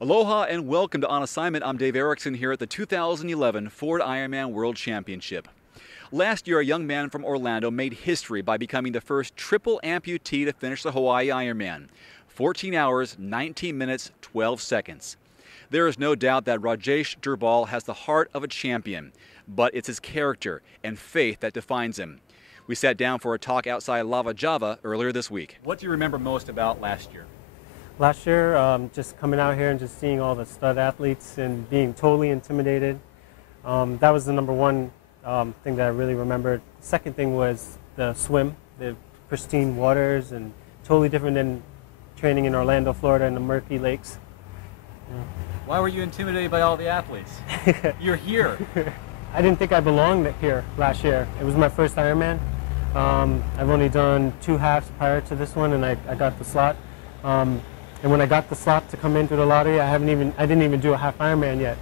Aloha and welcome to On Assignment. I'm Dave Erickson here at the 2011 Ford Ironman World Championship. Last year, a young man from Orlando made history by becoming the first triple amputee to finish the Hawaii Ironman. 14 hours, 19 minutes, 12 seconds. There is no doubt that Rajesh Durbal has the heart of a champion, but it's his character and faith that defines him. We sat down for a talk outside Lava Java earlier this week. What do you remember most about last year? Last year, just coming out here and just seeing all the stud athletes and being totally intimidated. That was the number one thing that I really remembered. The second thing was the swim, the pristine waters, and totally different than training in Orlando, Florida in the murky lakes. Yeah. Why were you intimidated by all the athletes? You're here. I didn't think I belonged here last year. It was my first Ironman. I've only done 2 halves prior to this one, and I got the slot. And when I got the slot to come into the lottery, I didn't even do a half Ironman yet.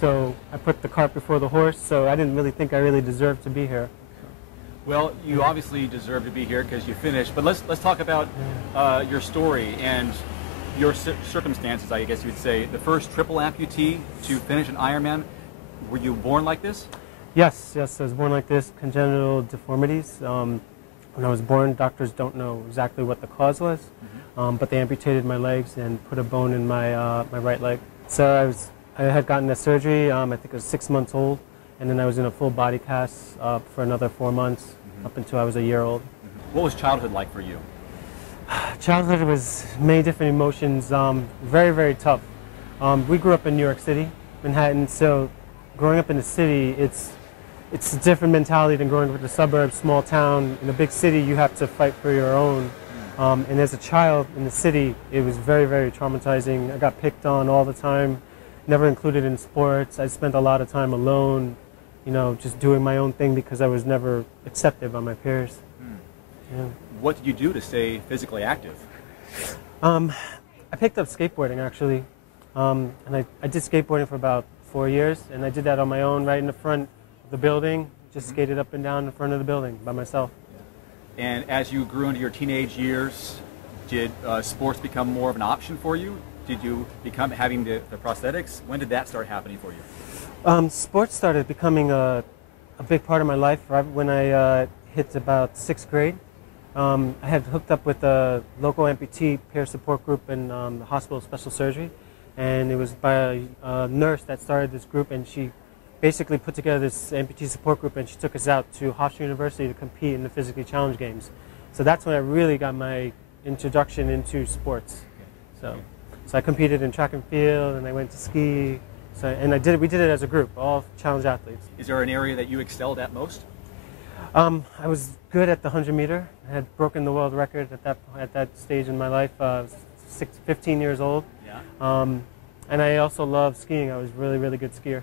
So I put the cart before the horse, so I didn't really think I really deserved to be here. Well, you obviously deserve to be here because you finished, but let's talk about your story and your circumstances, I guess you would say. The first triple amputee to finish an Ironman. Were you born like this? Yes, I was born like this, congenital deformities. When I was born, doctors don't know exactly what the cause was, but they amputated my legs and put a bone in my my right leg. So I had gotten a surgery, I think I was 6 months old, and then I was in a full body cast for another 4 months, up until I was a year old. What was childhood like for you? Childhood was many different emotions, very, very tough. We grew up in New York City, Manhattan, so growing up in the city, it's a different mentality than growing up in the suburbs, small town. In a big city, you have to fight for your own. And as a child in the city, it was very, very traumatizing. I got picked on all the time, never included in sports. I spent a lot of time alone, you know, just doing my own thing because I was never accepted by my peers. Yeah. What did you do to stay physically active? I picked up skateboarding, actually. And I did skateboarding for about 4 years, and I did that on my own right in the front of the building, just skated up and down in front of the building by myself. And as you grew into your teenage years, did sports become more of an option for you? Did you become having the prosthetics? When did that start happening for you? Sports started becoming a big part of my life right when I hit about 6th grade. I had hooked up with a local amputee peer support group in the hospital of special surgery, and it was by a nurse that started this group, and she basically put together this amputee support group, and she took us out to Hofstra University to compete in the physically challenged games. So that's when I really got my introduction into sports. So I competed in track and field, and I went to ski. And we did it as a group, all challenge athletes. Is there an area that you excelled at most? I was good at the 100 meter. I had broken the world record at that stage in my life. I was 15 years old. Yeah. And I also loved skiing. I was really, really good skier.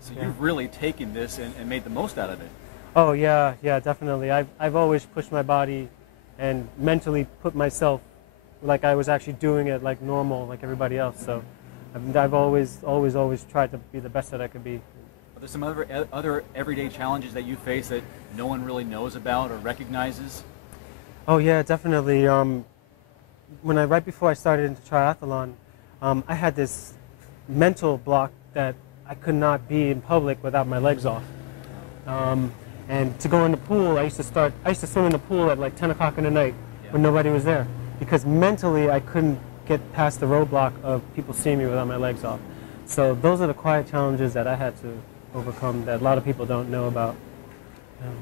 So you've really taken this and made the most out of it. Oh yeah, definitely. I've always pushed my body and mentally put myself like I was actually doing it like normal, like everybody else. So I've always tried to be the best that I could be. Are there some other everyday challenges that you face that no one really knows about or recognizes? Oh yeah, definitely. Right before I started into triathlon, I had this mental block that I could not be in public without my legs off. And to go in the pool, I used to swim in the pool at like 10 o'clock in the night when nobody was there, because mentally I couldn't get past the roadblock of people seeing me without my legs off. So those are the quiet challenges that I had to overcome that a lot of people don't know about.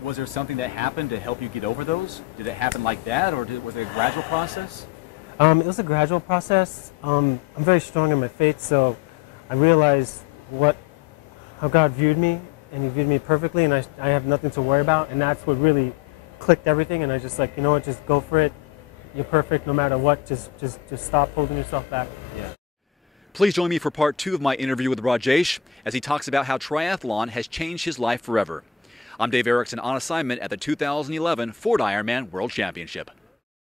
Was there something that happened to help you get over those? Did it happen like that, or was it a gradual process? It was a gradual process. I'm very strong in my faith, so I realized how God viewed me, and He viewed me perfectly, and I have nothing to worry about, and that's what really clicked everything. And I just like, you know what, just go for it. You're perfect no matter what. Just stop holding yourself back. Yeah. Please join me for part 2 of my interview with Rajesh as he talks about how triathlon has changed his life forever. I'm Dave Erickson on assignment at the 2011 Ford Ironman World Championship.